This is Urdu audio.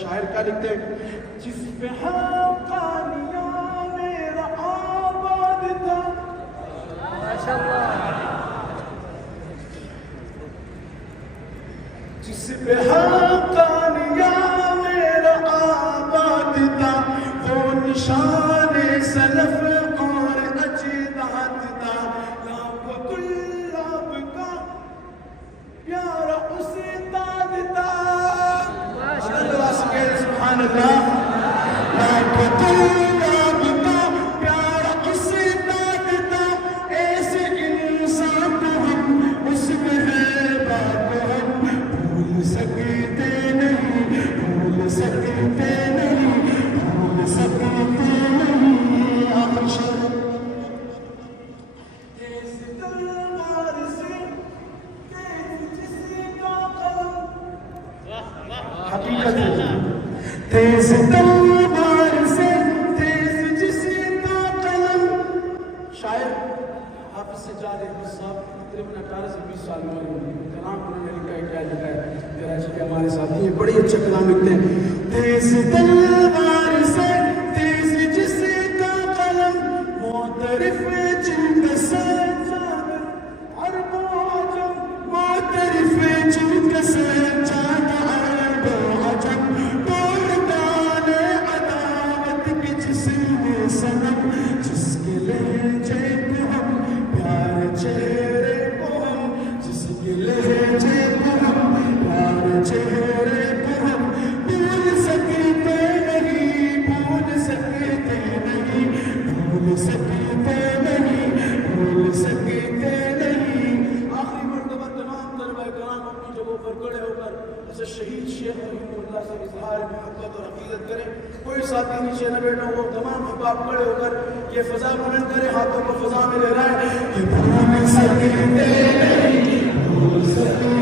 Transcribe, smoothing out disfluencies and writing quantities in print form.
شاعر کیا لکھتے ہیں؟ جس پہ حقانیہ میرا آباد تھا، جس پہ حقانیہ میرا آباد تھا، وہ نشان سلف اور اجداد تھا، لاکھوں طلاب کا پیارا استاد تھا۔ سبحان اللہ، لاکھوں طلاب کا پیارا استاد تھا، ایسے انسان کو ہم اس محبا کو ہم بھول سکتے نہیں، بھول سکتے نہیں، بھول سکتے نہیں۔ آخر شعر، تیز تلوار سے تیز جسم کا قلم، حقیقت ہے، تیز تلوار سے تیز جسم کا قلم۔ شاعر حافظ سجاد احمد صاحب تقریباً 18 سے 20 سال میں کلام انہوں نے لکھا ہے، کیا لکھا ہے کراچی کے ہمارے ساتھی ہیں، بڑی اچھا کلام لکھتے ہیں۔ تیز تلوار سے تیز جسم کا قلم، معترف جن کا سجاد عرب و عجم، معترف جن کا سجاد عرب و عجم، سنم جس کے لہجے کو ہم پیارے چہرے کو ہم، جس کے لہجے کو ہم پیارے چہرے کو ہم بھول سکتے نہیں، بھول سکتے نہیں، بھول سکتے نہیں، بھول سکتے نہیں۔ آخری مرتبہ تمام طلبہ کرام اپنی جگہوں پر کھڑے ہو کر اسے شہید شیخ رحمہ اللہ سے اظہار محبت اور عقیدت کریں۔ کوئی ساتھی نیچے نہ بیٹھا ہو، تمام احباب کھڑے ہو کر یہ فضا بلند کریں، ہاتھوں کو فضا میں لہرائیں کہ بھول سکتے نہیں، بھول سکتے